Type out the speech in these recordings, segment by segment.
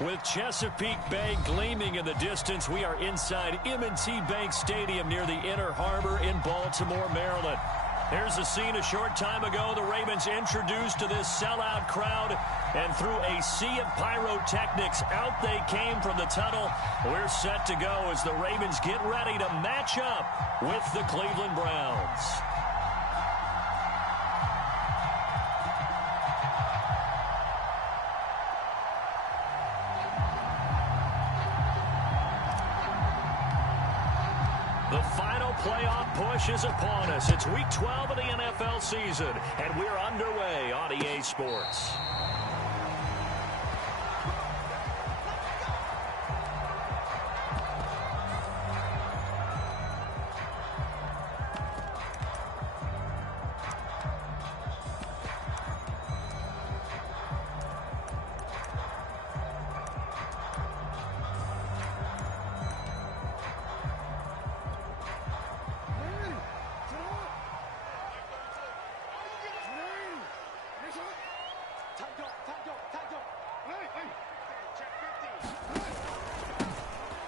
With Chesapeake Bay gleaming in the distance, we are inside M&T Bank Stadium near the Inner Harbor in Baltimore, Maryland. Here's the scene a short time ago. The Ravens introduced to this sellout crowd, and through a sea of pyrotechnics, out they came from the tunnel. We're set to go as the Ravens get ready to match up with the Cleveland Browns. The final playoff push is upon us. It's Week 12 of the NFL season, and we're underway on EA Sports.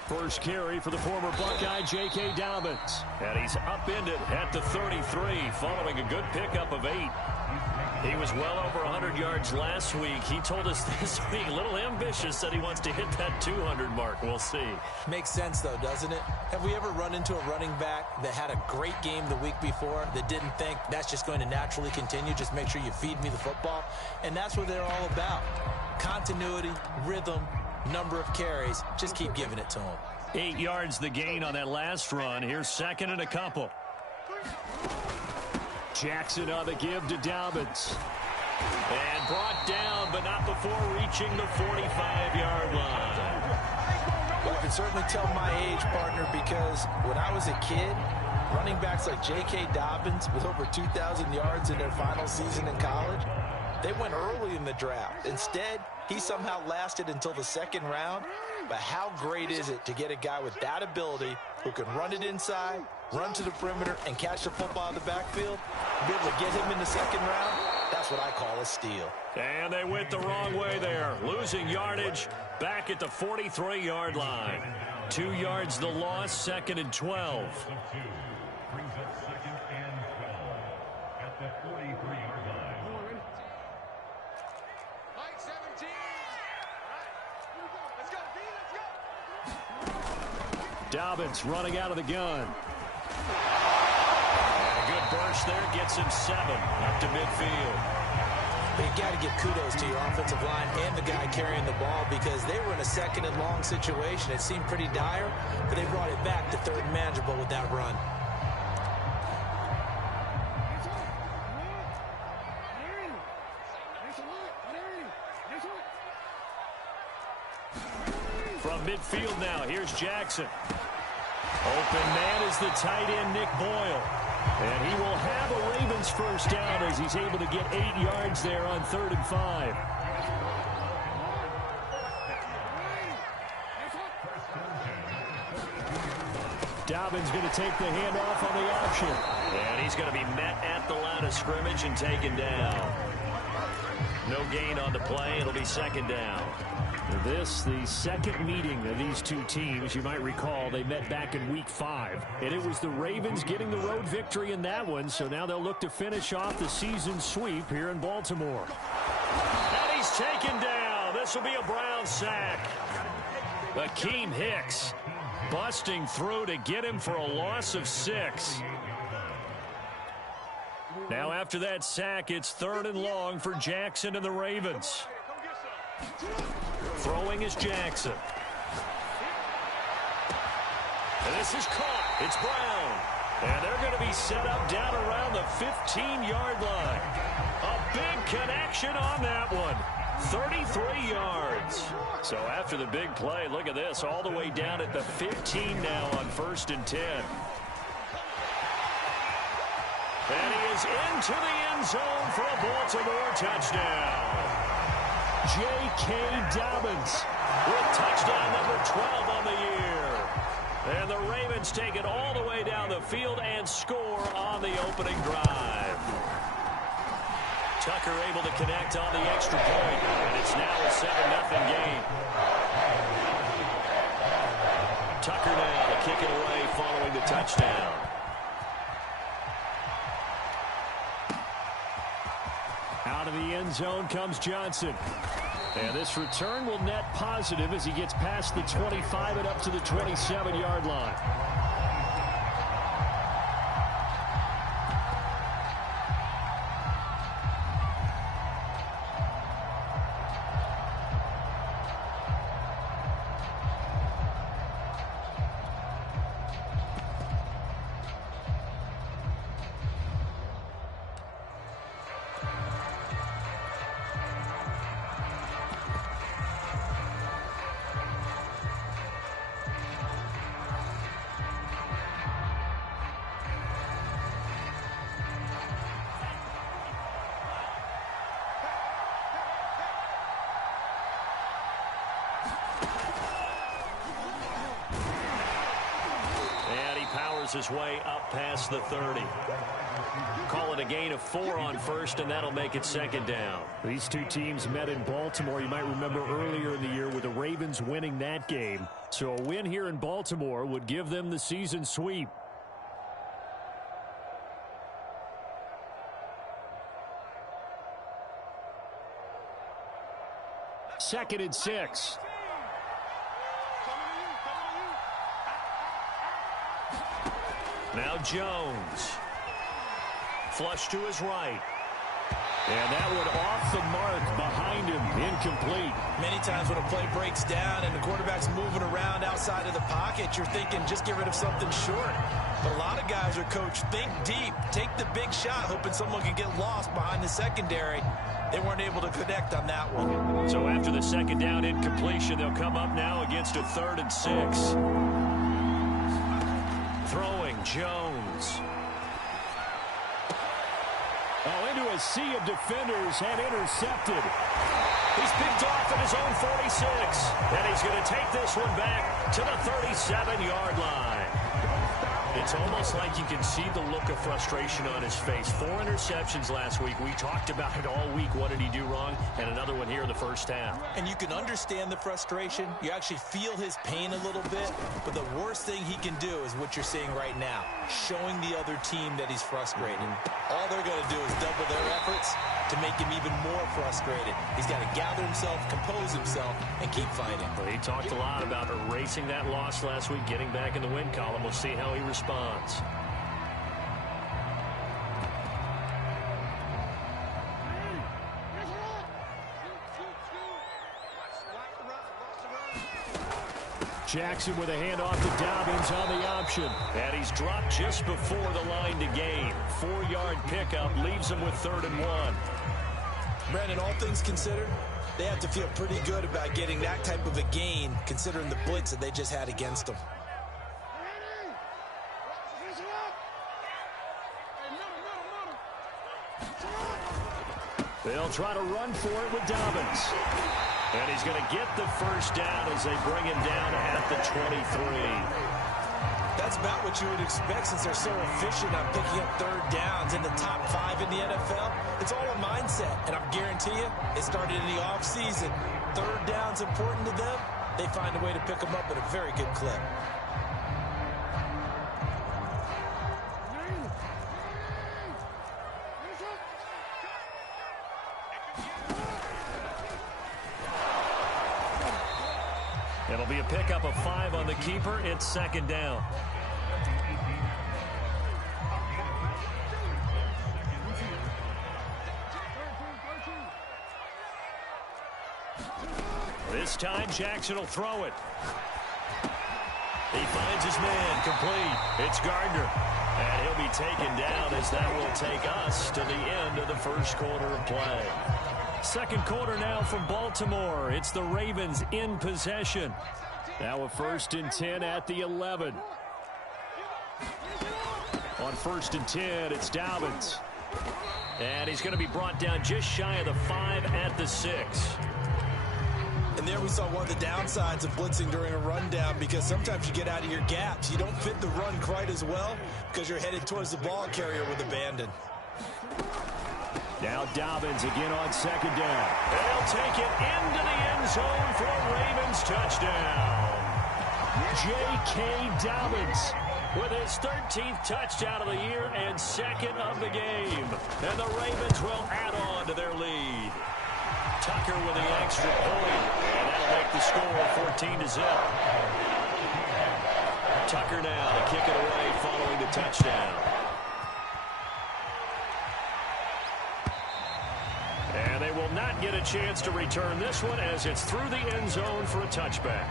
First carry for the former Buckeye, J.K. Dobbins. And he's upended at the 33 following a good pickup of 8. He was well over 100 yards last week. He told us this week, a little ambitious, that he wants to hit that 200 mark. We'll see. Makes sense, though, doesn't it? Have we ever run into a running back that had a great game the week before that didn't think that's just going to naturally continue? Just make sure you feed me the football. And that's what they're all about. Continuity, rhythm, number of carries. Just keep giving it to him. 8 yards the gain on that last run. Here's second and a couple. Jackson on the give to Dobbins. And brought down, but not before reaching the 45-yard line. Well, I can certainly tell my age, partner, because when I was a kid, running backs like J.K. Dobbins with over 2,000 yards in their final season in college, they went early in the draft. Instead, he somehow lasted until the second round. But how great is it to get a guy with that ability who can run it inside, run to the perimeter, and catch the football in the backfield? Be able to get him in the second round, that's what I call a steal. And they went the wrong way there, losing yardage back at the 43-yard line. 2 yards the loss, second and 12. Brings up second and 12 at the 43-yard line. Mike 17. Let's go, B, let's go. Dobbins running out of the gun. And a good burst there gets him 7 up to midfield. But you got to give kudos to your offensive line and the guy carrying the ball because they were in a second and long situation. It seemed pretty dire, but they brought it back to third and manageable with that run. From midfield now, here's Jackson. Open man is the tight end, Nick Boyle. And he will have a Ravens first down as he's able to get 8 yards there on 3rd and 5. Dobbins going to take the handoff on the option. And he's going to be met at the line of scrimmage and taken down. No gain on the play. It'll be second down. This, the second meeting of these two teams. You might recall they met back in Week 5. And it was the Ravens getting the road victory in that one. So now they'll look to finish off the season sweep here in Baltimore. And he's taken down. This will be a Brown sack. Akeem Hicks busting through to get him for a loss of 6. Now after that sack, it's 3rd and long for Jackson and the Ravens. Throwing is Jackson. And this is caught. It's Brown. And they're going to be set up down around the 15-yard line. A big connection on that one. 33 yards. So after the big play, look at this, all the way down at the 15 now on 1st and 10. And he is into the end zone for a Baltimore touchdown. J.K. Dobbins with touchdown number 12 on the year. And the Ravens take it all the way down the field and score on the opening drive. Tucker able to connect on the extra point, and it's now a 7-0 game. Tucker now to kick it away following the touchdown. Out of the end zone comes Johnson. And this return will net positive as he gets past the 25 and up to the 27-yard line. His way up past the 30. Call it a gain of 4 on first, and that'll make it second down. These two teams met in Baltimore. You might remember earlier in the year with the Ravens winning that game. So a win here in Baltimore would give them the season sweep. Second and 6. Now Jones. Flush to his right. And that one off the mark behind him. Incomplete. Many times when a play breaks down and the quarterback's moving around outside of the pocket, you're thinking just get rid of something short. But a lot of guys are coached, think deep, take the big shot, hoping someone can get lost behind the secondary. They weren't able to connect on that one. So after the second down incompletion, they'll come up now against a 3rd and 6. Throwing Jones. Oh, into a sea of defenders and intercepted. He's picked off at his own 46. And he's going to take this one back to the 37-yard line. It's almost like you can see the look of frustration on his face. 4 interceptions last week. We talked about it all week. What did he do wrong? And another one here in the first half. And you can understand the frustration. You actually feel his pain a little bit. But the worst thing he can do is what you're seeing right now, showing the other team that he's frustrated. All they're going to do is double their efforts to make him even more frustrated. He's got to gather himself, compose himself, and keep fighting. Well, he talked a lot about erasing that loss last week, getting back in the win column. We'll see how he responds. Jackson with a handoff to Dobbins on the option. And he's dropped just before the line to gain. 4-yard pickup leaves him with 3rd and 1. Brandon, all things considered, they have to feel pretty good about getting that type of a gain, considering the blitz that they just had against them. They'll try to run for it with Dobbins. And he's going to get the first down as they bring him down at the 23. That's about what you would expect since they're so efficient on picking up 3rd downs in the top 5 in the NFL. It's all a mindset, and I guarantee you, it started in the offseason. 3rd down's important to them. They find a way to pick them up at a very good clip. It'll be a pickup of 5 on the keeper. It's 2nd down. This time Jackson will throw it. He finds his man, complete. It's Gardner. And he'll be taken down as that will take us to the end of the first quarter of play. Second quarter now from Baltimore. It's the Ravens in possession. Now a 1st and 10 at the 11. On 1st and 10, it's Dobbins. And he's going to be brought down just shy of the 5 at the 6. And there we saw one of the downsides of blitzing during a rundown, because sometimes you get out of your gaps. You don't fit the run quite as well because you're headed towards the ball carrier with abandon. Now Dobbins again on 2nd down. They'll take it into the end zone for a Ravens touchdown. J.K. Dobbins with his 13th touchdown of the year and second of the game. And the Ravens will add on to their lead. Tucker with the extra point, and that'll make the score 14-0. Tucker now to kick it away following the touchdown. And they will not get a chance to return this one as it's through the end zone for a touchback.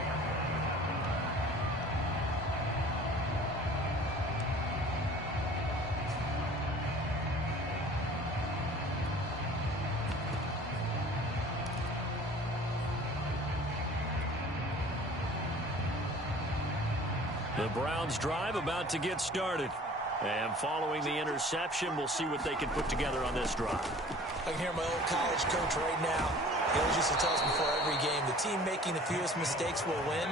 The Browns drive about to get started. And following the interception, we'll see what they can put together on this drive. I can hear my old college coach right now. He always used to tell us before every game, the team making the fewest mistakes will win.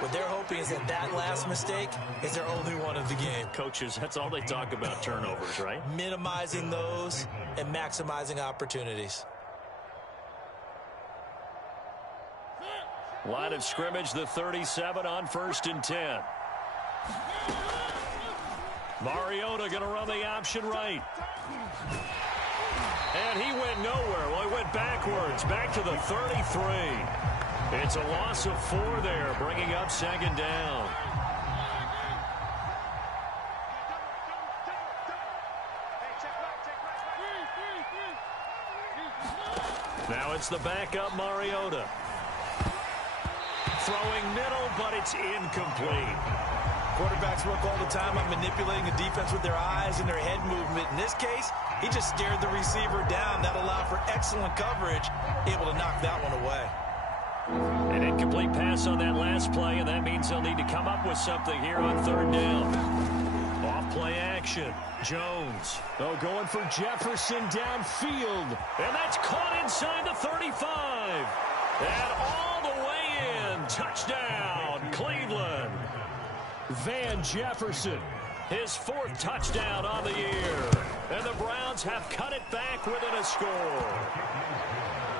What they're hoping is that last mistake is their only one of the game. Coaches, that's all they talk about, turnovers, right? Minimizing those and maximizing opportunities. Line of scrimmage, the 37 on 1st and 10. Mariota going to run the option right. And he went nowhere. Well, he went backwards, back to the 33. It's a loss of 4 there, bringing up 2nd down. Now it's the backup Mariota. Throwing middle, but it's incomplete. Quarterbacks work all the time on manipulating a defense with their eyes and their head movement. In this case, he just stared the receiver down. That allowed for excellent coverage, able to knock that one away. An incomplete pass on that last play, and that means they'll need to come up with something here on 3rd down. Off play action. Jones. Oh, going for Jefferson downfield. And that's caught inside the 35. And all the way in. Touchdown, Cleveland. Van Jefferson, his 4th touchdown on the year. And the Browns have cut it back within a score.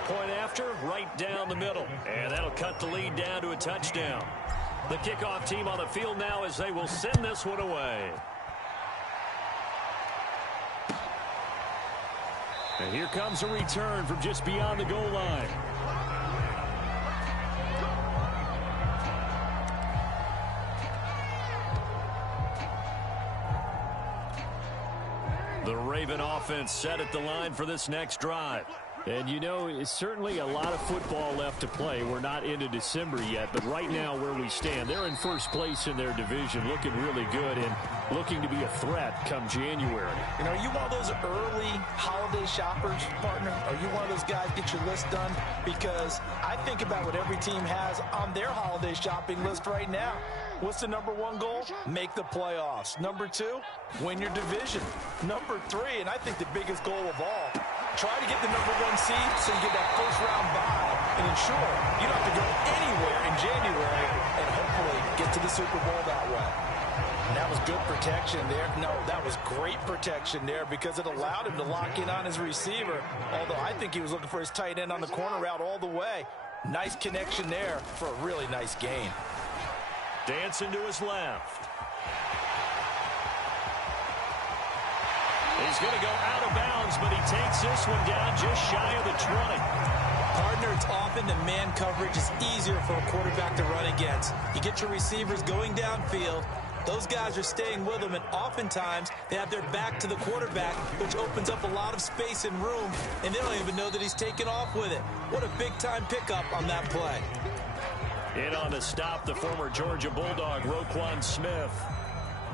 Point after, right down the middle. And that'll cut the lead down to a touchdown. The kickoff team on the field now as they will send this one away. And here comes a return from just beyond the goal line. The Raven offense set at the line for this next drive. And, you know, it's certainly a lot of football left to play. We're not into December yet, but right now where we stand, they're in first place in their division, looking really good and looking to be a threat come January. You know, are you one of those early holiday shoppers, partner? Are you one of those guys get your list done? Because I think about what every team has on their holiday shopping list right now. What's the #1 goal? Make the playoffs. #2, win your division. #3, and I think the biggest goal of all, try to get the #1 seed so you get that first-round bye and ensure you don't have to go anywhere in January and hopefully get to the Super Bowl that way. And that was good protection there. No, that was great protection there because it allowed him to lock in on his receiver, although I think he was looking for his tight end on the corner route all the way. Nice connection there for a really nice gain. Dancing to his left. He's going to go out of bounds, but he takes this one down just shy of the 20. Partner, it's often the man coverage is easier for a quarterback to run against. You get your receivers going downfield. Those guys are staying with him, and oftentimes they have their back to the quarterback, which opens up a lot of space and room, and they don't even know that he's taken off with it. What a big-time pickup on that play. In on the stop, the former Georgia Bulldog, Roquan Smith.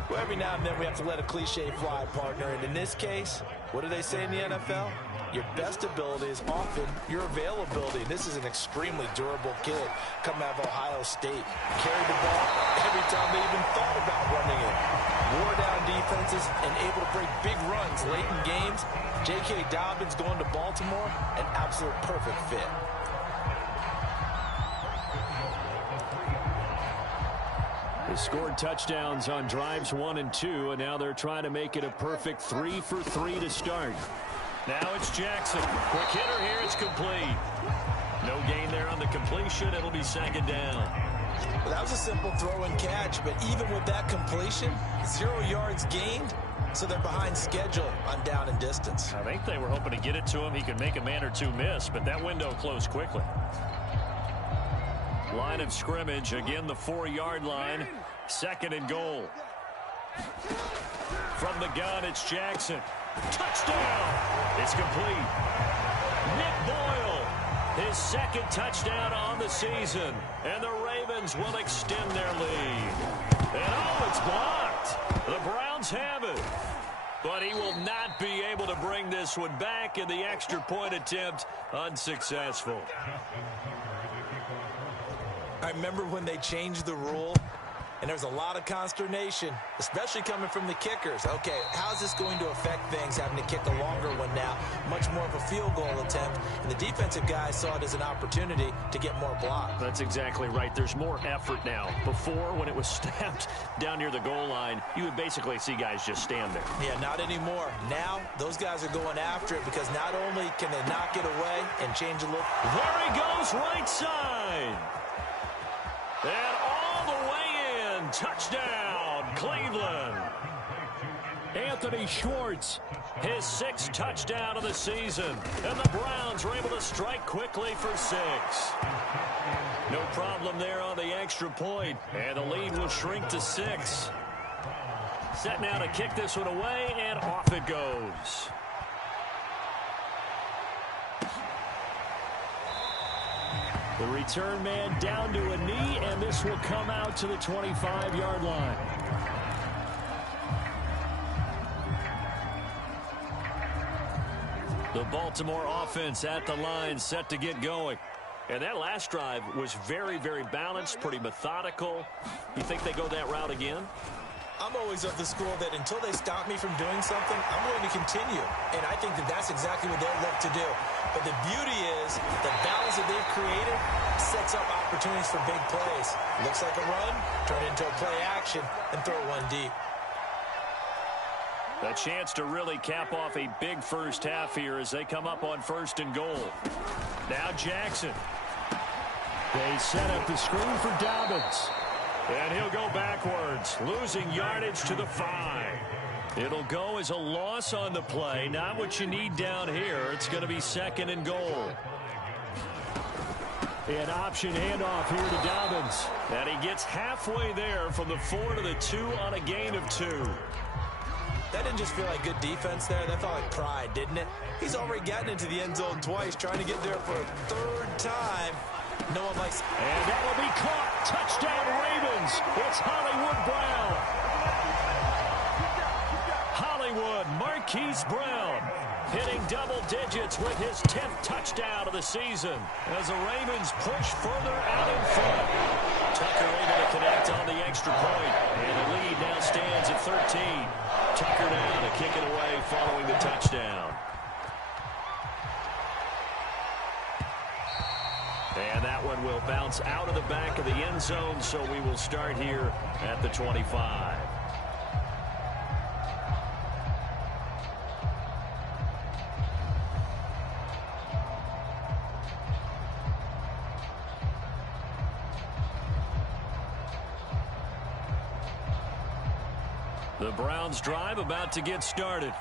Well, every now and then we have to let a cliche fly, partner. And in this case, what do they say in the NFL? Your best ability is often your availability. This is an extremely durable kid coming out of Ohio State. Carried the ball every time they even thought about running it. Wore down defenses and able to break big runs late in games. J.K. Dobbins going to Baltimore, an absolute perfect fit. They scored touchdowns on drives 1 and 2, and now they're trying to make it a perfect 3 for 3 to start. Now it's Jackson. Quick hitter here. It's complete. No gain there on the completion. It'll be 2nd down. Well, that was a simple throw and catch, but even with that completion, 0 yards gained, so they're behind schedule on down and distance. I think they were hoping to get it to him. He could make a man or two miss, but that window closed quickly. Line of scrimmage, again the 4-yard line, 2nd and goal. From the gun, it's Jackson. Touchdown! It's complete. Nick Boyle, his 2nd touchdown on the season. And the Ravens will extend their lead. And oh, it's blocked. The Browns have it. But he will not be able to bring this one back, and the extra point attempt unsuccessful. I remember when they changed the rule, and there's a lot of consternation, especially coming from the kickers. Okay, how's this going to affect things, having to kick a longer one now, much more of a field goal attempt, and the defensive guys saw it as an opportunity to get more block. That's exactly right. There's more effort now. Before, when it was snapped down near the goal line, you would basically see guys just stand there. Yeah, not anymore. Now, those guys are going after it because not only can they knock it away and change the look. There he goes, right side. And all the way in. Touchdown, Cleveland. Anthony Schwartz, his 6th touchdown of the season. And the Browns were able to strike quickly for 6. No problem there on the extra point. And the lead will shrink to 6. Set now to kick this one away, and off it goes. The return man down to a knee, and this will come out to the 25-yard line. The Baltimore offense at the line, set to get going. And that last drive was very, very balanced, pretty methodical. You think they go that route again? I'm always of the school that until they stop me from doing something, I'm going to continue. And I think that that's exactly what they'll look to do. But the beauty is the balance that they've created sets up opportunities for big plays. Looks like a run, turn it into a play action, and throw one deep. A chance to really cap off a big first half here as they come up on 1st and goal. Now Jackson. They set up the screen for Dobbins. And he'll go backwards, losing yardage to the 5. It'll go as a loss on the play. Not what you need down here. It's going to be 2nd and goal. An option handoff here to Dobbins. And he gets halfway there from the 4 to the 2 on a gain of 2. That didn't just feel like good defense there. That felt like pride, didn't it? He's already gotten into the end zone twice, trying to get there for a 3rd time. No one likes. And that will be caught. Touchdown, Ravens. It's Hollywood Brown. Hollywood Marquise Brown hitting double digits with his 10th touchdown of the season as the Ravens push further out in front. Tucker able to connect on the extra point, and the lead now stands at 13. Tucker down to kick it away following the touchdown. And that one will bounce out of the back of the end zone, so we will start here at the 25. The Browns drive about to get started.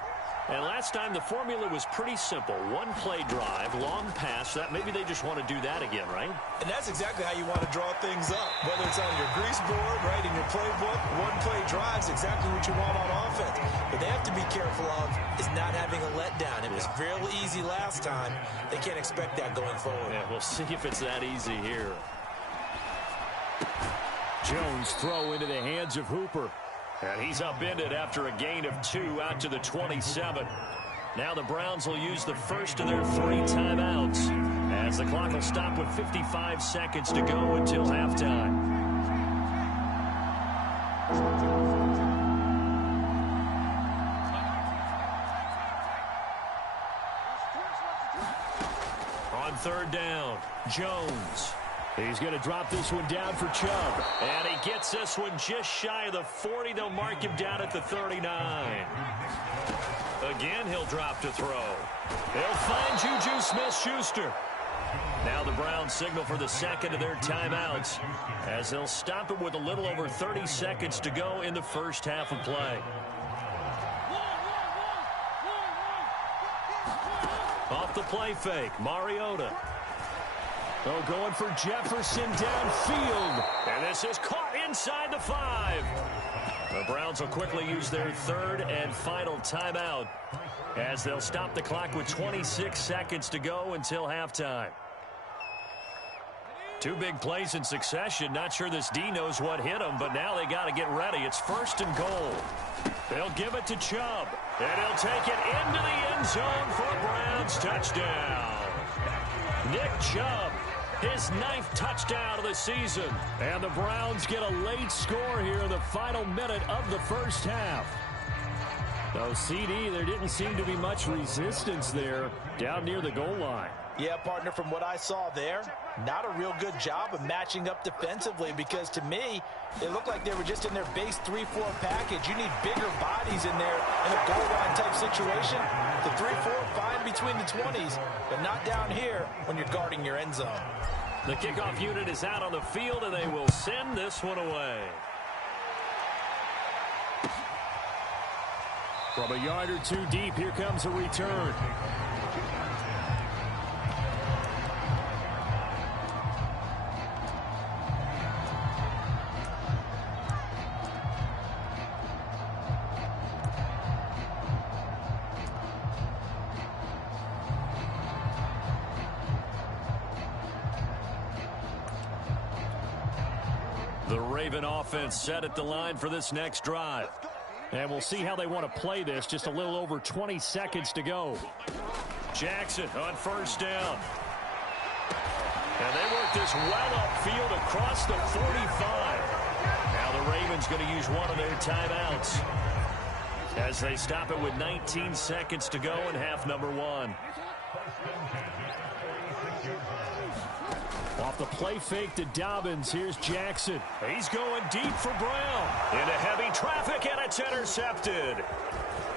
And last time the formula was pretty simple. One play drive, long pass. That maybe they just want to do that again, right? And that's exactly how you want to draw things up. Whether it's on your grease board, right, in your playbook, one play drive is exactly what you want on offense. But they have to be careful of is not having a letdown. It was real easy last time. They can't expect that going forward. Yeah, we'll see if it's that easy here. Jones throw into the hands of Hooper. And he's upended after a gain of 2 out to the 27. Now the Browns will use the first of their 3 timeouts as the clock will stop with 55 seconds to go until halftime. On 3rd down, Jones. He's going to drop this one down for Chubb. And he gets this one just shy of the 40. They'll mark him down at the 39. Again, he'll drop to throw. They'll find Juju Smith-Schuster. Now the Browns signal for the second of their timeouts as they'll stop it with a little over 30 seconds to go in the first half of play. Off the play fake, Mariota. Oh, going for Jefferson downfield. And this is caught inside the 5. The Browns will quickly use their third and final timeout as they'll stop the clock with 26 seconds to go until halftime. Two big plays in succession. Not sure this D knows what hit him, but now they got to get ready. It's first and goal. They'll give it to Chubb, and he'll take it into the end zone for a Browns touchdown. Nick Chubb, his 9th touchdown of the season. And the Browns get a late score here in the final minute of the first half. No, CD, there didn't seem to be much resistance there down near the goal line. Yeah, partner, from what I saw there, not a real good job of matching up defensively because to me, it looked like they were just in their base 3-4 package. You need bigger bodies in there in a goal line type situation. The 3-4, fine between the 20s, but not down here when you're guarding your end zone. The kickoff unit is out on the field, and they will send this one away. From a yard or two deep, here comes a return. The Raven offense set at the line for this next drive. And we'll see how they want to play this. Just a little over 20 seconds to go. Jackson on first down. And they work this well upfield across the 45. Now the Ravens going to use one of their timeouts as they stop it with 19 seconds to go in half number 1. Off the play fake to Dobbins. Here's Jackson. He's going deep for Brown. Into heavy traffic, and it's intercepted.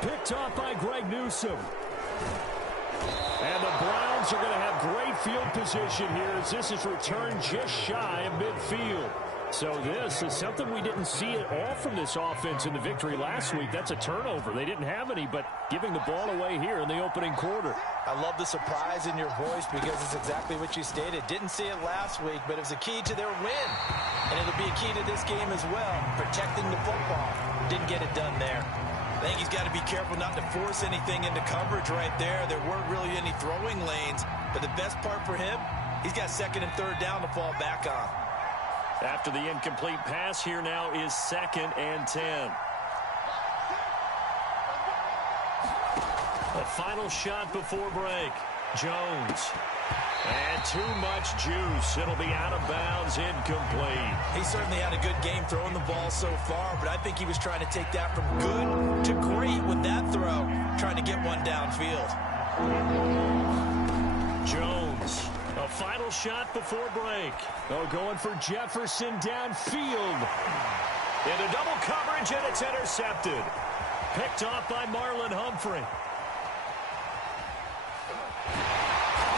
Picked off by Greg Newsome. And the Browns are going to have great field position here as this is returned just shy of midfield. So this is something we didn't see at all from this offense in the victory last week. That's a turnover. They didn't have any, but giving the ball away here in the opening quarter. I love the surprise in your voice because it's exactly what you stated. Didn't see it last week, but it was a key to their win. And it'll be a key to this game as well, protecting the football. Didn't get it done there. I think he's got to be careful not to force anything into coverage right there. There weren't really any throwing lanes, but the best part for him, he's got second and third down to fall back on. After the incomplete pass, here now is 2nd and 10. A final shot before break. Jones. And too much juice. It'll be out of bounds, incomplete. He certainly had a good game throwing the ball so far, but I think he was trying to take that from good to great with that throw, trying to get one downfield. Jones. A final shot before break. Oh, going for Jefferson downfield. Into double coverage, and it's intercepted. Picked off by Marlon Humphrey.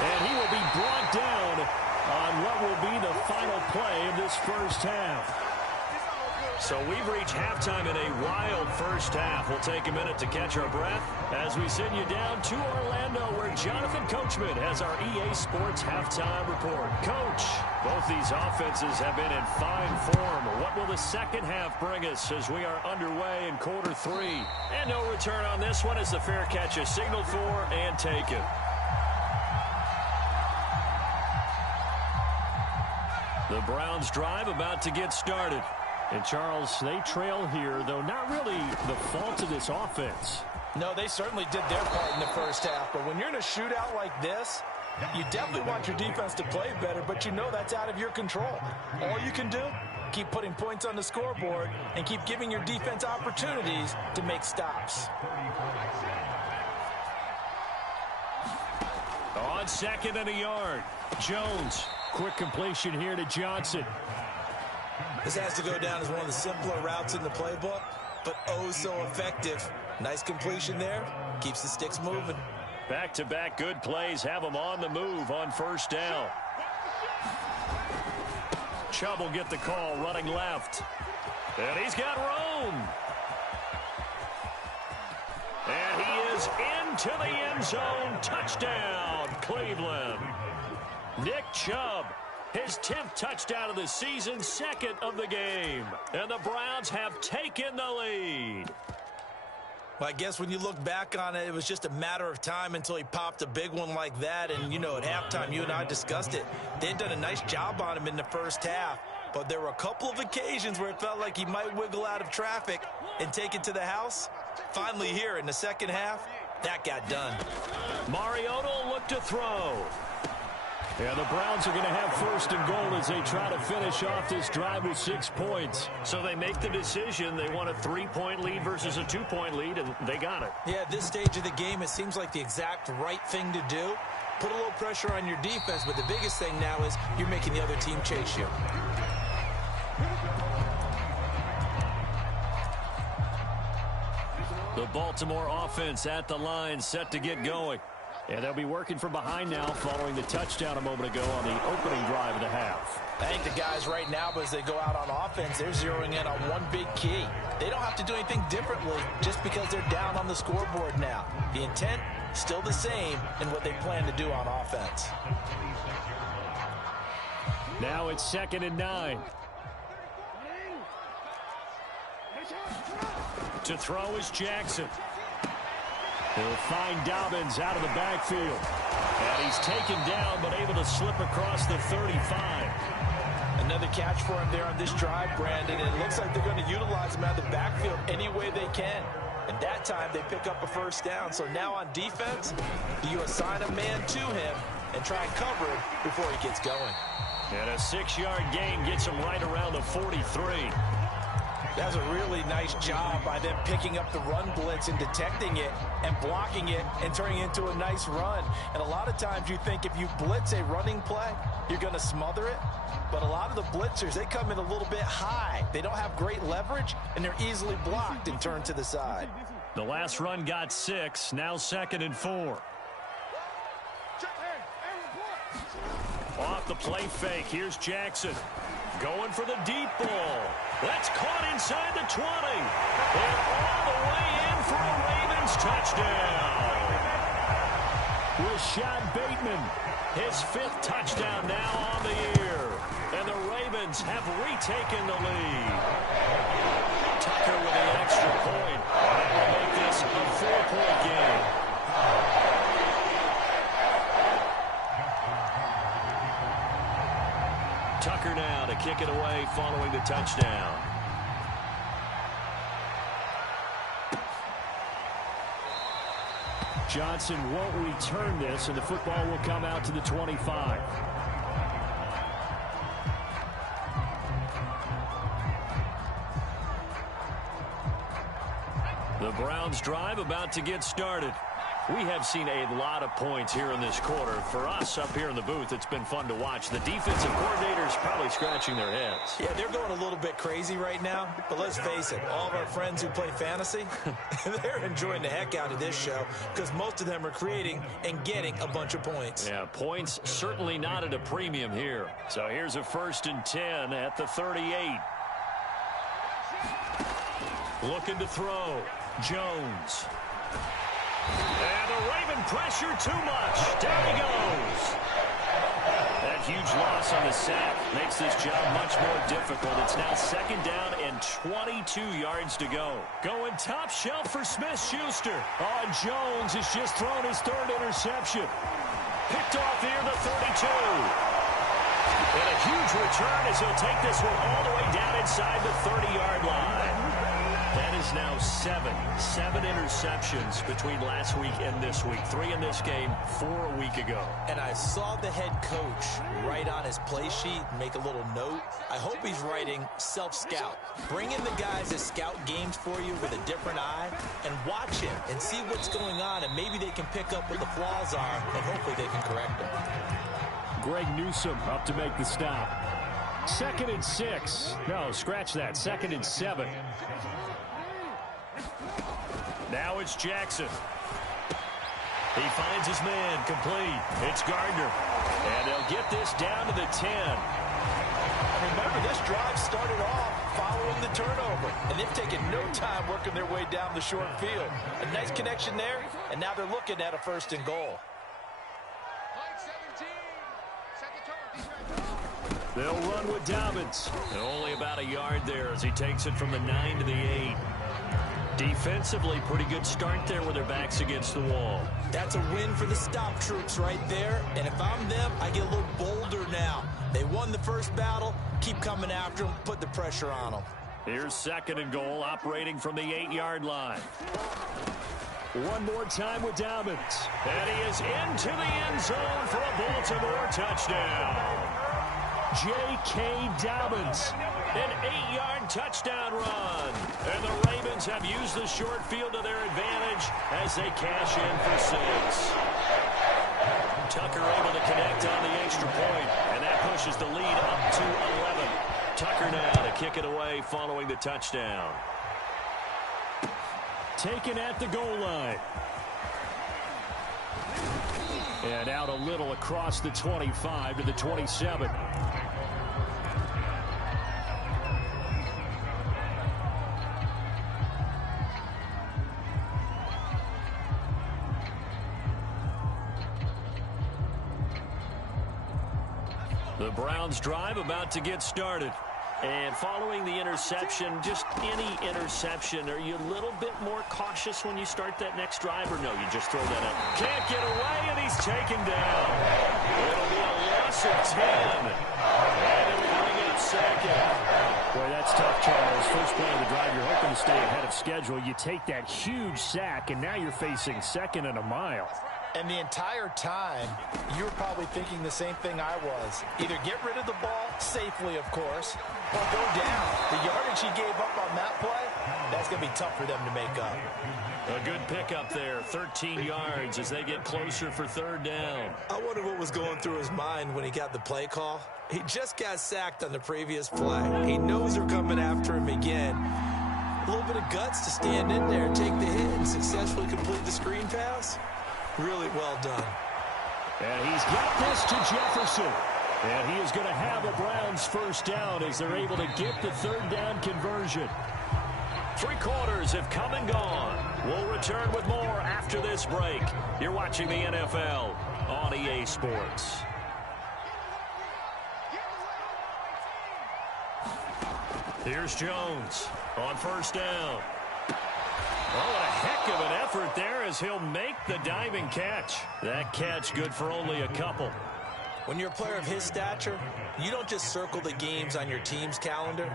And he will be brought down on what will be the final play of this first half. So we've reached halftime in a wild first half. We'll take a minute to catch our breath as we send you down to Orlando, where Jonathan Coachman has our EA Sports halftime report. Coach, both these offenses have been in fine form. What will the second half bring us as we are underway in quarter 3? And no return on this one as the fair catch is signaled for and taken. The Browns drive about to get started. And, Charles, they trail here, though not really the fault of this offense. No, they certainly did their part in the first half. But when you're in a shootout like this, you definitely want your defense to play better, but you know that's out of your control. All you can do, keep putting points on the scoreboard and keep giving your defense opportunities to make stops. On 2nd and a yard, Jones. Quick completion here to Johnson. This has to go down as one of the simpler routes in the playbook, but oh so effective. Nice completion there. Keeps the sticks moving. Back-to-back good plays have them on the move on first down. Chubb will get the call running left. And he's got room. And he is into the end zone. Touchdown, Cleveland. Nick Chubb, his 10th touchdown of the season, 2nd of the game. And the Browns have taken the lead. Well, I guess when you look back on it, it was just a matter of time until he popped a big one like that. And, you know, at halftime, you and I discussed it. They'd done a nice job on him in the first half. But there were a couple of occasions where it felt like he might wiggle out of traffic and take it to the house. Finally here in the second half, that got done. Mariota will look to throw. Yeah, the Browns are going to have 1st and goal as they try to finish off this drive with 6 points. So they make the decision. They want a 3-point lead versus a 2-point lead, and they got it. Yeah, at this stage of the game, it seems like the exact right thing to do. Put a little pressure on your defense, but the biggest thing now is you're making the other team chase you. The Baltimore offense at the line, set to get going. And they'll be working from behind now following the touchdown a moment ago on the opening drive of the half. I think the guys right now, as they go out on offense, they're zeroing in on one big key. They don't have to do anything differently just because they're down on the scoreboard now. The intent, still the same in what they plan to do on offense. Now it's 2nd and 9. To throw is Jackson. He'll find Dobbins out of the backfield. And he's taken down, but able to slip across the 35. Another catch for him there on this drive, Brandon. And it looks like they're going to utilize him out of the backfield any way they can. And that time, they pick up a 1st down. So now on defense, do you assign a man to him and try and cover him before he gets going? And a 6-yard gain gets him right around the 43. That was a really nice job by them picking up the run blitz and detecting it and blocking it and turning it into a nice run. And a lot of times you think if you blitz a running play, you're going to smother it. But a lot of the blitzers, they come in a little bit high. They don't have great leverage, and they're easily blocked and turned to the side. The last run got 6, now 2nd and 4. Off the play fake, here's Jackson. Going for the deep ball. That's caught inside the 20. And all the way in for a Ravens touchdown. Rashad Bateman, his 5th touchdown now on the year. And the Ravens have retaken the lead. Tucker with an extra point. That will make this a 4-point game. Tucker now to kick it away following the touchdown. Johnson won't return this, and the football will come out to the 25. The Browns drive about to get started. We have seen a lot of points here in this quarter. For us up here in the booth, it's been fun to watch. The defensive coordinators probably scratching their heads. Yeah, they're going a little bit crazy right now. But let's face it, all of our friends who play fantasy, they're enjoying the heck out of this show because most of them are creating and getting a bunch of points. Yeah, points certainly not at a premium here. So here's a 1st and 10 at the 38. Looking to throw. Jones. And the Raven pressure too much. Down he goes. That huge loss on the sack makes this job much more difficult. It's now 2nd down and 22 yards to go. Going top shelf for Smith-Schuster. Oh, and Jones has just thrown his 3rd interception. Picked off near the 32. And a huge return as he'll take this one all the way down inside the 30-yard line. That is now 7 interceptions between last week and this week. 3 in this game, 4 a week ago. And I saw the head coach write on his play sheet, make a little note. I hope he's writing self-scout. Bring in the guys that scout games for you with a different eye and watch him and see what's going on, and maybe they can pick up what the flaws are, and hopefully they can correct them. Greg Newsome up to make the stop. 2nd and 6. No, scratch that. 2nd and 7. Now it's Jackson. He finds his man, complete. It's Gardner. And they'll get this down to the 10. Remember, this drive started off following the turnover, and they've taken no time working their way down the short field. A nice connection there, and now they're looking at a 1st and goal. They'll run with Dobbins. And only about a yard there as he takes it from the 9 to the 8. Defensively, pretty good start there with their backs against the wall. That's a win for the stop troops right there. And if I'm them, I get a little bolder now. They won the first battle. Keep coming after them. Put the pressure on them. Here's 2nd and goal, operating from the 8-yard line. One more time with Dobbins. And he is into the end zone for a Baltimore touchdown. J.K. Dobbins. An 8-yard touchdown run. And the Ravens have used the short field to their advantage as they cash in for 6. Tucker able to connect on the extra point, and that pushes the lead up to 11. Tucker now to kick it away following the touchdown. Taken at the goal line. And out a little across the 25 to the 27. The Browns drive about to get started. And following the interception, just any interception, are you a little bit more cautious when you start that next drive, or no, you just throw that up? Can't get away, and he's taken down. It'll be a loss of 10. And it'll bring up 2nd. Boy, that's tough, Charles. First play of the drive, you're hoping to stay ahead of schedule. You take that huge sack, and now you're facing 2nd and a mile. And the entire time, you're probably thinking the same thing I was. Either get rid of the ball, safely, of course, or go down. The yardage he gave up on that play, that's going to be tough for them to make up. A good pickup there, 13 yards as they get closer for 3rd down. I wonder what was going through his mind when he got the play call. He just got sacked on the previous play. He knows they're coming after him again. A little bit of guts to stand in there, take the hit, and successfully complete the screen pass. Really well done. And he's got this to Jefferson. And he is going to have a Browns 1st down as they're able to get the 3rd down conversion. 3 quarters have come and gone. We'll return with more after this break. You're watching the NFL on EA Sports. Here's Jones on 1st down. Oh, what a heck of an effort there as he'll make the diving catch. That catch good for only a couple. When you're a player of his stature, you don't just circle the games on your team's calendar.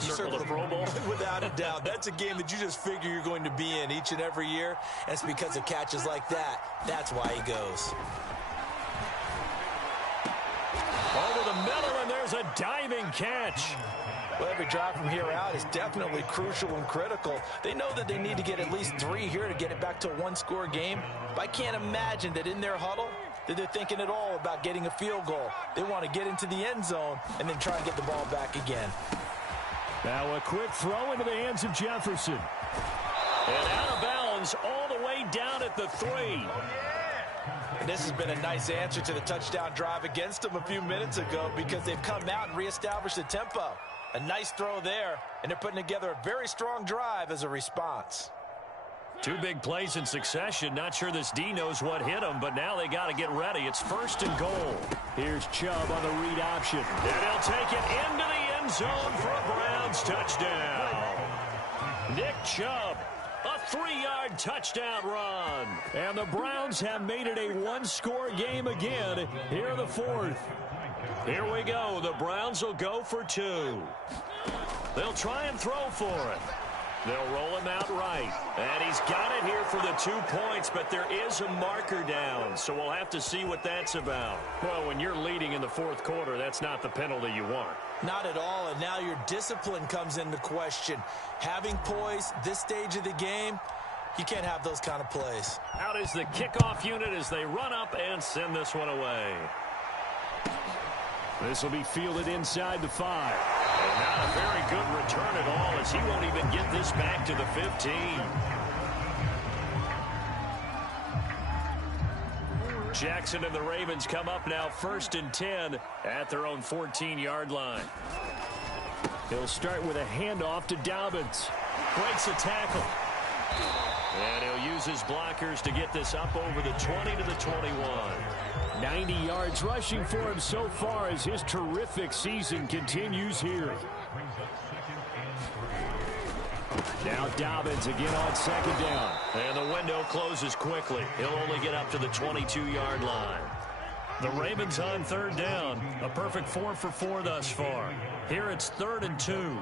You circle the Pro Bowl? Without a doubt. That's a game that you just figure you're going to be in each and every year. And it's because of catches like that. That's why he goes. Over the middle, and there's a diving catch. Well, every drive from here out is definitely crucial and critical. They know that they need to get at least 3 here to get it back to a 1-score game. But I can't imagine that in their huddle that they're thinking at all about getting a field goal. They want to get into the end zone and then try and get the ball back again. Now a quick throw into the hands of Jefferson. And out of bounds all the way down at the 3. And this has been a nice answer to the touchdown drive against them a few minutes ago because they've come out and reestablished the tempo. A nice throw there, and they're putting together a very strong drive as a response. 2 big plays in succession. Not sure this D knows what hit him, but now they got to get ready. It's 1st and goal. Here's Chubb on the read option. And he'll take it into the end zone for a Browns touchdown. Nick Chubb, a 3-yard touchdown run. And the Browns have made it a 1-score game again here in the 4th. Here we go. The Browns will go for 2. They'll try and throw for it. They'll roll him out right. And he's got it here for the 2 points, but there is a marker down, so we'll have to see what that's about. Well, when you're leading in the 4th quarter, that's not the penalty you want. Not at all, and now your discipline comes into question. Having poise this stage of the game, you can't have those kind of plays. Out is the kickoff unit as they run up and send this one away. This will be fielded inside the 5. And not a very good return at all as he won't even get this back to the 15. Jackson and the Ravens come up now 1st and 10 at their own 14-yard line. He'll start with a handoff to Dobbins. Breaks a tackle. And he'll use his blockers to get this up over the 20 to the 21. 90 yards rushing for him so far as his terrific season continues here. Now Dobbins again on 2nd down. And the window closes quickly. He'll only get up to the 22-yard line. The Ravens on 3rd down. A perfect 4 for 4 thus far. Here it's 3rd and 2.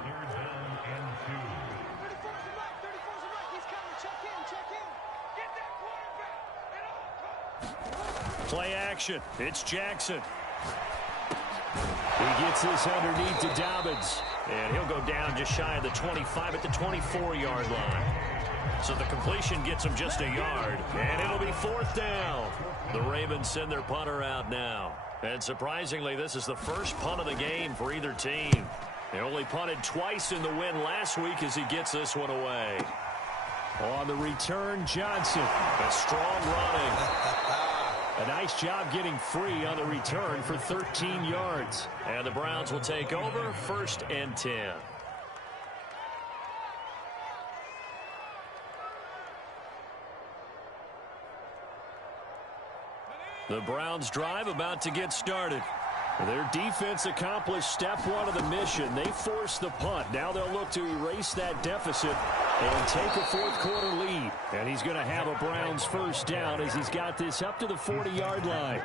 Play action. It's Jackson. He gets this underneath to Dobbins. And he'll go down just shy of the 25 at the 24-yard line. So the completion gets him just a yard. And it'll be 4th down. The Ravens send their punter out now. And surprisingly, this is the first punt of the game for either team. They only punted twice in the win last week as he gets this one away. On the return, Johnson. A strong running. A nice job getting free on the return for 13 yards. And the Browns will take over 1st and 10. The Browns drive about to get started. Their defense accomplished step 1 of the mission. They forced the punt. Now they'll look to erase that deficit and take a 4th quarter lead. And he's going to have a Browns 1st down as he's got this up to the 40-yard line.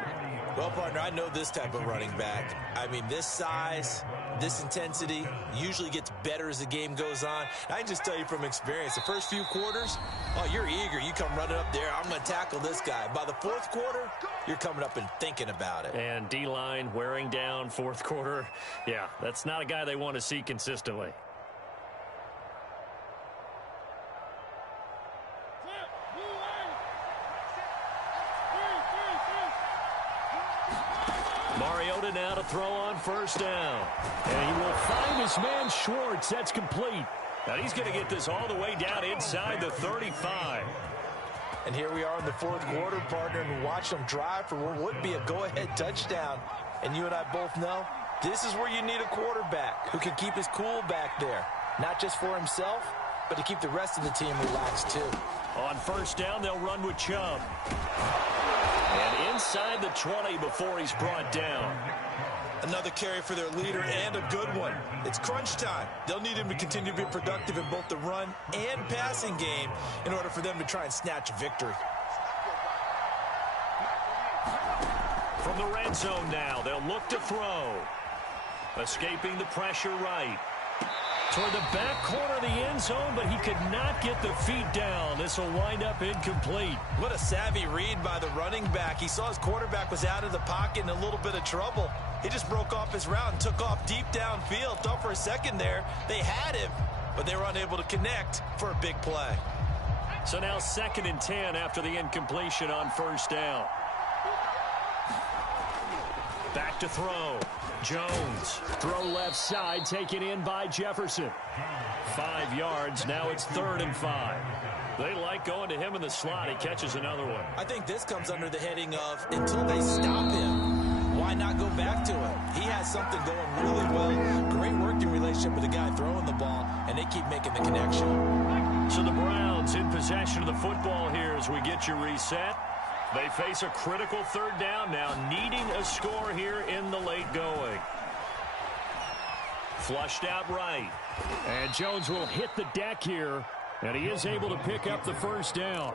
Well, partner, I know this type of running back. I mean, this size, this intensity usually gets better as the game goes on. I can just tell you from experience, the first few quarters, oh, you're eager. You come running up there, I'm going to tackle this guy. By the 4th quarter, you're coming up and thinking about it. And D-line wearing down 4th quarter. Yeah, that's not a guy they want to see consistently. Mariota now to throw on 1st down. And he will find his man Schwartz. That's complete. And he's going to get this all the way down inside the 35. And here we are in the 4th quarter, partner, and watch them drive for what would be a go-ahead touchdown. And you and I both know this is where you need a quarterback who can keep his cool back there. Not just for himself, but to keep the rest of the team relaxed too. On 1st down, they'll run with Chubb. And inside the 20 before he's brought down. Another carry for their leader and a good one. It's crunch time. They'll need him to continue to be productive in both the run and passing game in order for them to try and snatch a victory. From the red zone now, they'll look to throw. Escaping the pressure right. Toward the back corner of the end zone, but he could not get the feet down. This will wind up incomplete. What a savvy read by the running back. He saw his quarterback was out of the pocket in a little bit of trouble. He just broke off his route and took off deep downfield. Thought for a second there they had him, but they were unable to connect for a big play. So now 2nd and 10 after the incompletion on 1st down. Back to throw. Jones. Throw left side, taken in by Jefferson. 5 yards. Now it's 3rd and 5. They like going to him in the slot. He catches another one. I think this comes under the heading of until they stop him, why not go back to him? He has something going really well. Great working relationship with the guy throwing the ball, and they keep making the connection. So the Browns in possession of the football here as we get you reset. They face a critical 3rd down now, needing a score here in the late going. Flushed out right. And Jones will hit the deck here, and he is able to pick up the 1st down.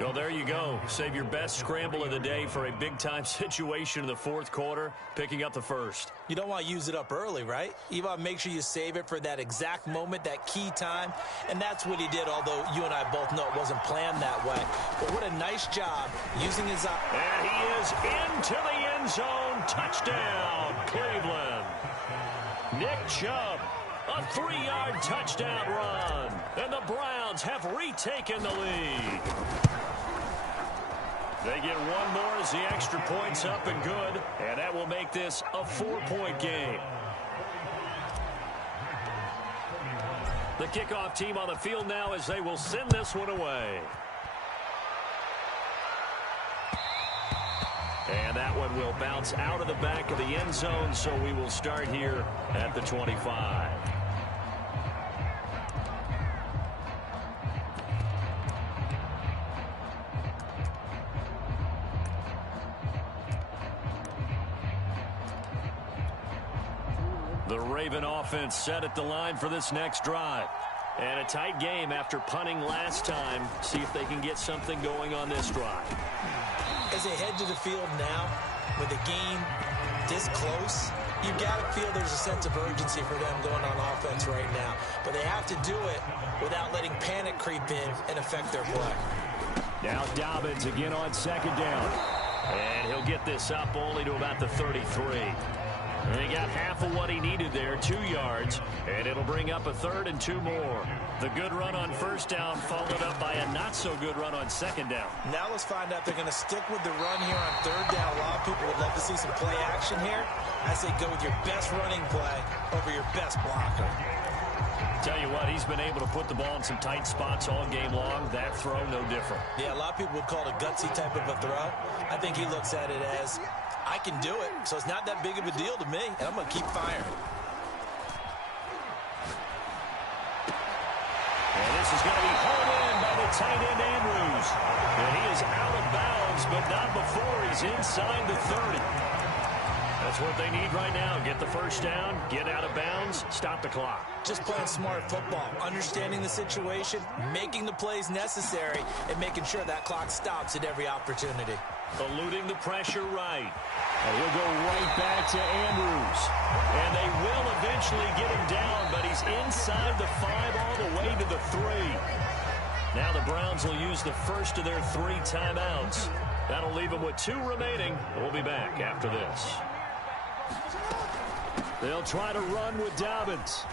Well, there you go. Save your best scramble of the day for a big-time situation in the 4th quarter, picking up the 1st. You don't want to use it up early, right? You want to make sure you save it for that exact moment, that key time. And that's what he did, although you and I both know it wasn't planned that way. But what a nice job using his eye. And he is into the end zone. Touchdown, Cleveland. Nick Chubb, a 3-yard touchdown run. And the Browns have retaken the lead. They get one more as the extra point's up and good, and that will make this a 4-point game. The kickoff team on the field now as they will send this one away. And that one will bounce out of the back of the end zone, so we will start here at the 25. The Raven offense set at the line for this next drive. And a tight game after punting last time. See if they can get something going on this drive. As they head to the field now, with the game this close, you've got to feel there's a sense of urgency for them going on offense right now. But they have to do it without letting panic creep in and affect their play. Now Dobbins again on second down. And he'll get this up only to about the 33. And he got half of what he needed there, 2 yards, and it'll bring up a 3rd and 2 more. The good run on first down followed up by a not-so-good run on second down. Now let's find out if they're going to stick with the run here on 3rd down. A lot of people would love to see some play action here. I say go with your best running play over your best blocker. Tell you what, he's been able to put the ball in some tight spots all game long. That throw, no different. Yeah, a lot of people would call it a gutsy type of a throw. I think he looks at it as, I can do it, so it's not that big of a deal to me, and I'm going to keep firing. And this is going to be hauled in by the tight end, Andrews. And he is out of bounds, but not before he's inside the 30. That's what they need right now. Get the first down, get out of bounds, stop the clock. Just playing smart football, understanding the situation, making the plays necessary, and making sure that clock stops at every opportunity. Eluding the pressure right. And he'll go right back to Andrews. And they will eventually get him down, but he's inside the 5 all the way to the 3. Now the Browns will use the first of their 3 timeouts. That'll leave them with 2 remaining. We'll be back after this. They'll try to run with Dobbins.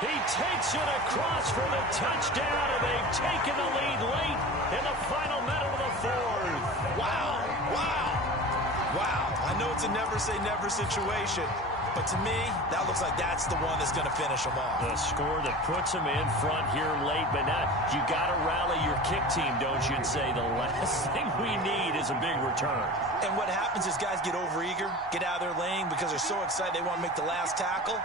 He takes it across for the touchdown, and they've taken the lead late in the final minute of the 4th. Wow, wow, wow. I know it's a never-say-never situation, but to me, that looks like that's the one that's going to finish them off. The score that puts them in front here late, but now you got to rally your kick team, don't you, and say the last thing we need is a big return. And what happens is guys get overeager, get out of their lane because they're so excited they want to make the last tackle.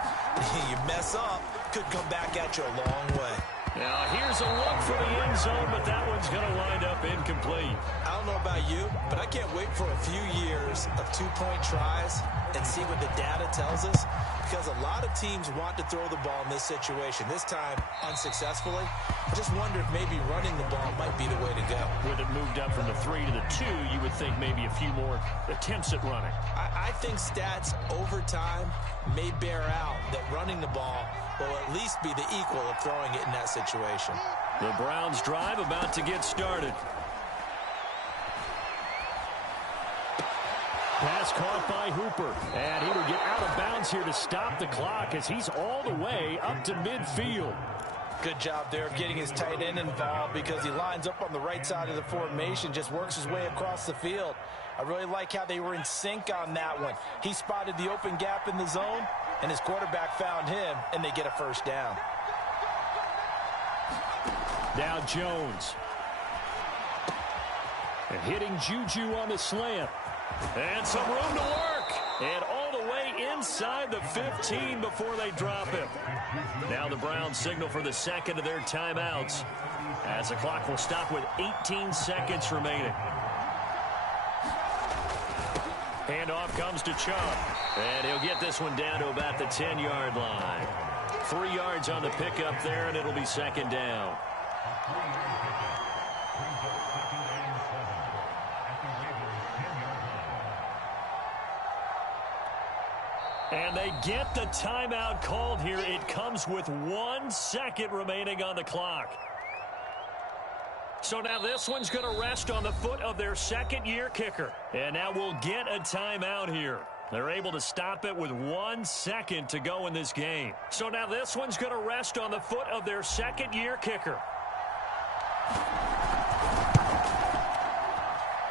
You mess up, could come back at you a long way. Now here's a look for the end zone, but that one's going to wind up incomplete. I don't know about you, but I can't wait for a few years of 2-point tries and see what the data tells us, because a lot of teams want to throw the ball in this situation. This time, unsuccessfully. I just wonder if maybe running the ball might be the way to go. With it moved up from the 3 to the 2, you would think maybe a few more attempts at running. I think stats over time may bear out that running the ball will at least be the equal of throwing it in that situation. The Browns drive about to get started. Pass caught by Hooper. And he will get out of bounds here to stop the clock as he's all the way up to midfield. Good job there of getting his tight end involved because he lines up on the right side of the formation, just works his way across the field. I really like how they were in sync on that one. He spotted the open gap in the zone, and his quarterback found him, and they get a first down. Now Jones. And hitting Juju on the slant. And some room to work. And all the way inside the 15 before they drop him. Now the Browns signal for the second of their timeouts, as the clock will stop with 18 seconds remaining. Handoff comes to Chubb. And he'll get this one down to about the 10-yard line. 3 yards on the pickup there, and it'll be second down. And they get the timeout called here. It comes with 1 second remaining on the clock. So now this one's going to rest on the foot of their second-year kicker. And now we'll get a timeout here. They're able to stop it with 1 second to go in this game. So now this one's going to rest on the foot of their second-year kicker.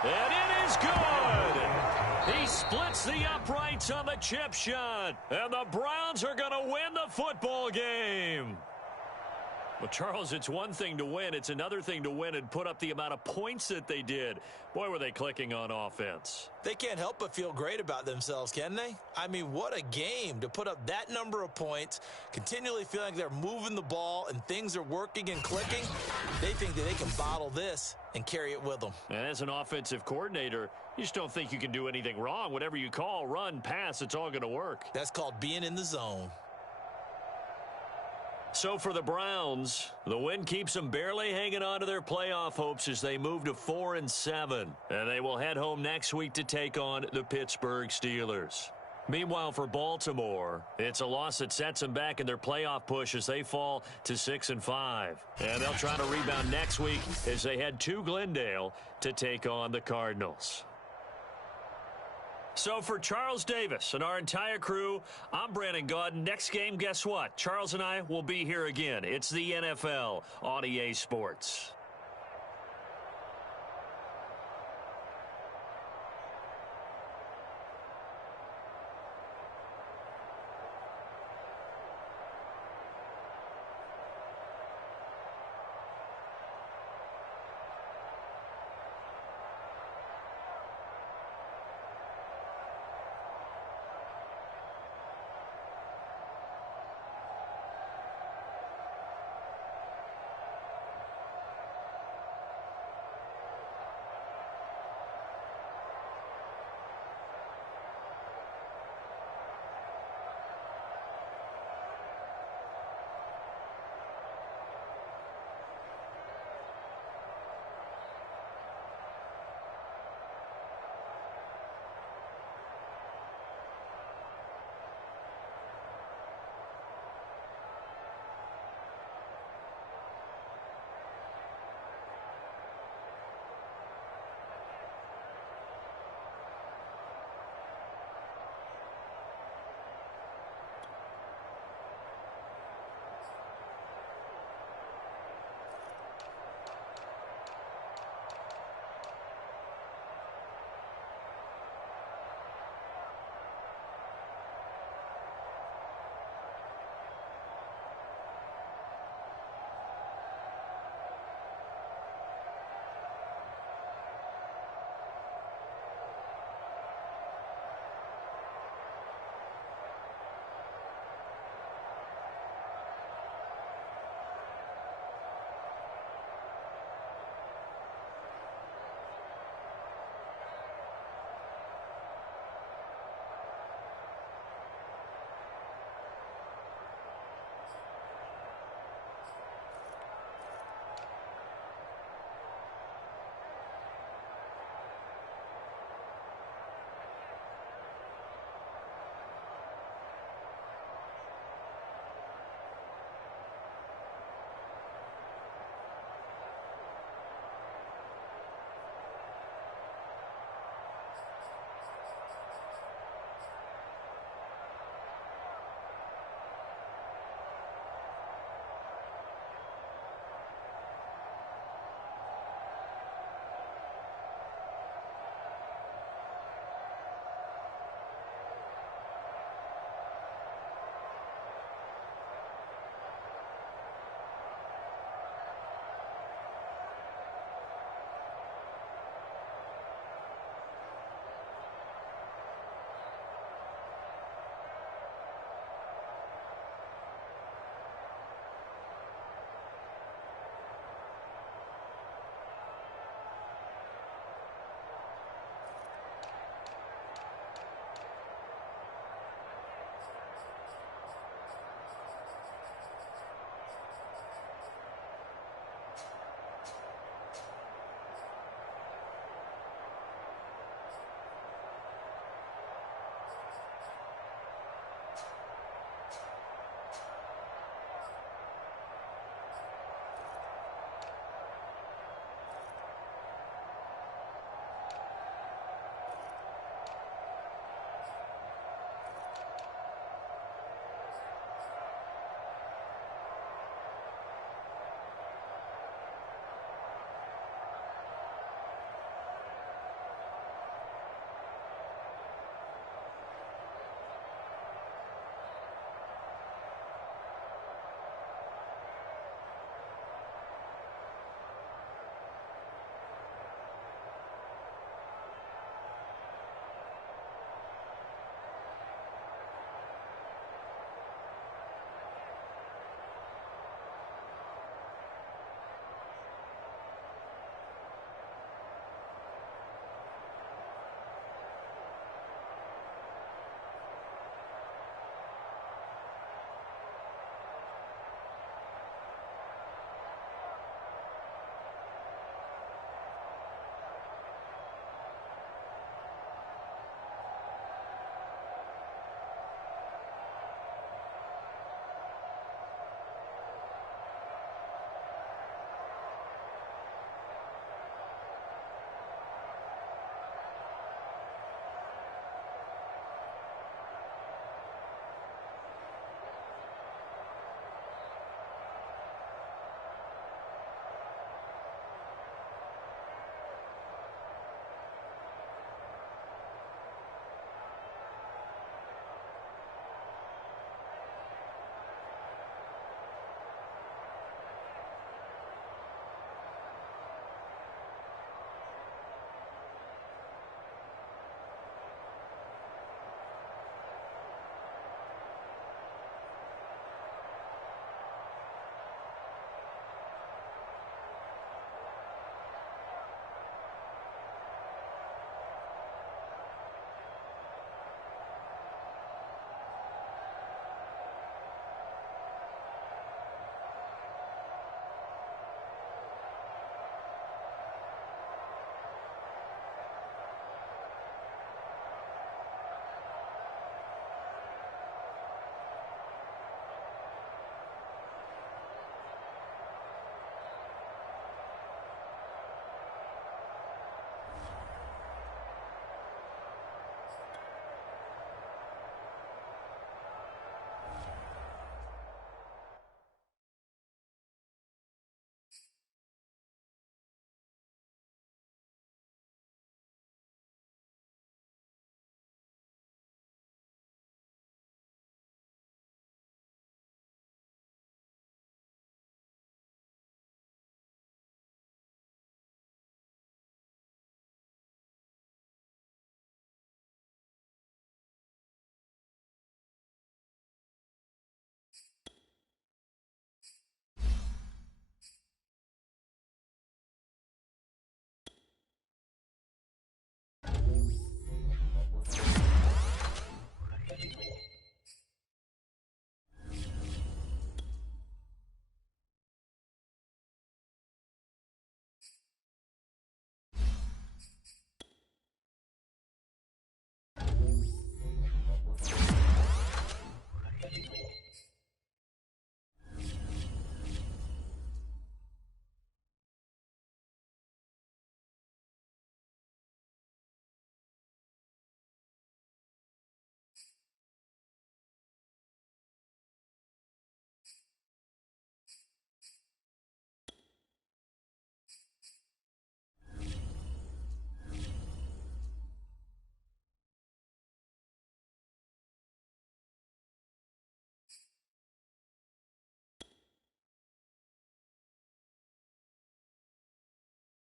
And it is good. He splits the uprights on the chip shot. And the Browns are going to win the football game. Well, Charles, it's one thing to win. It's another thing to win and put up the amount of points that they did. Boy, were they clicking on offense. They can't help but feel great about themselves, can they? I mean, what a game to put up that number of points, continually feeling like they're moving the ball and things are working and clicking. They think that they can bottle this and carry it with them. And as an offensive coordinator, you just don't think you can do anything wrong. Whatever you call, run, pass, it's all going to work. That's called being in the zone. So for the Browns, the win keeps them barely hanging on to their playoff hopes as they move to 4-7. And they will head home next week to take on the Pittsburgh Steelers. Meanwhile, for Baltimore, it's a loss that sets them back in their playoff push as they fall to 6-5. And they'll try to rebound next week as they head to Glendale to take on the Cardinals. So for Charles Davis and our entire crew, I'm Brandon Gaudin. Next game, guess what? Charles and I will be here again. It's the NFL on EA Sports.